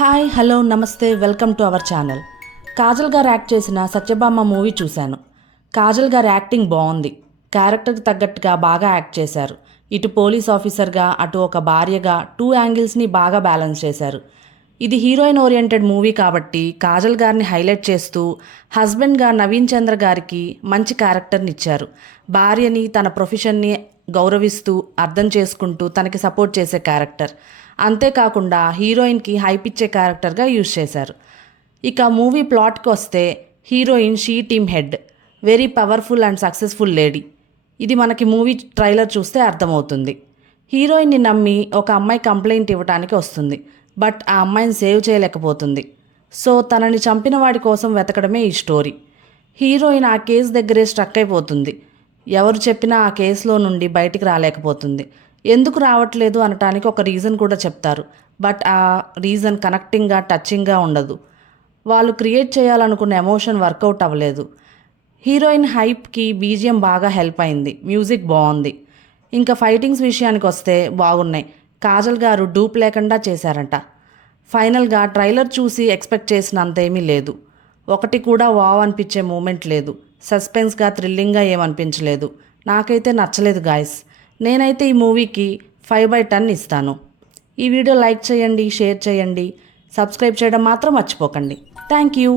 Hi hello నమస్తే welcome to our channel. Kajal గారు act చేసిన సత్యభామ మూవీ చూశాను. కాజల్ గారి యాక్టింగ్ బాగుంది. క్యారెక్టర్కి తగ్గట్టుగా బాగా యాక్ట్ చేశారు. ఇటు పోలీస్ ఆఫీసర్గా అటు ఒక భార్యగా టూ యాంగిల్స్ని బాగా బ్యాలెన్స్ చేశారు. ఇది హీరోయిన్ ఓరియంటెడ్ మూవీ కాబట్టి కాజల్ గారిని హైలైట్ చేస్తూ హస్బెండ్గా నవీన్ చంద్ర గారికి మంచి క్యారెక్టర్ని ఇచ్చారు. భార్యని తన ప్రొఫెషన్ని గౌరవిస్తూ అర్థం చేసుకుంటూ తనకి సపోర్ట్ చేసే క్యారెక్టర్. అంతేకాకుండా హీరోయిన్కి హైప్ ఇచ్చే క్యారెక్టర్గా యూజ్ చేశారు. ఇక మూవీ ప్లాట్కి వస్తే heroine she team head, very powerful and successful lady. ఇది మనకి మూవీ ట్రైలర్ చూస్తే అర్థమవుతుంది. హీరోయిన్ని నమ్మి ఒక అమ్మాయి కంప్లైంట్ ఇవ్వడానికి వస్తుంది. బట్ ఆ అమ్మాయిని సేవ్ చేయలేకపోతుంది. సో తనని చంపిన వాడి కోసం వెతకడమే ఈ స్టోరీ. హీరోయిన్ ఆ కేసు దగ్గరే స్ట్రక్ అయిపోతుంది. ఎవరు చెప్పినా ఆ కేసులో నుండి బయటికి రాలేకపోతుంది. ఎందుకు రావట్లేదు అనటానికి ఒక రీజన్ కూడా చెప్తారు. బట్ ఆ రీజన్ కనెక్టింగ్గా టచింగ్గా ఉండదు. వాళ్ళు క్రియేట్ చేయాలనుకున్న ఎమోషన్ వర్కౌట్ అవ్వలేదు. హీరోయిన్ హైప్కి బీజిఎం బాగా హెల్ప్ అయింది. మ్యూజిక్ బాగుంది. ఇంకా ఫైటింగ్స్ విషయానికి వస్తే బాగున్నాయి. కాజల్ గారు డూప్ లేకుండా చేశారంట. ఫైనల్గా ట్రైలర్ చూసి ఎక్స్పెక్ట్ చేసినంత ఏమీ లేదు. ఒకటి కూడా వావ్ అనిపించే మూమెంట్ లేదు. సస్పెన్స్గా థ్రిల్లింగ్గా ఏమనిపించలేదు. నాకైతే నచ్చలేదు గాయస్. నేనైతే ఈ మూవీకి 5/10 ఇస్తాను. ఈ వీడియో లైక్ చేయండి, షేర్ చేయండి, సబ్స్క్రైబ్ చేయడం మాత్రం మర్చిపోకండి. Thank you.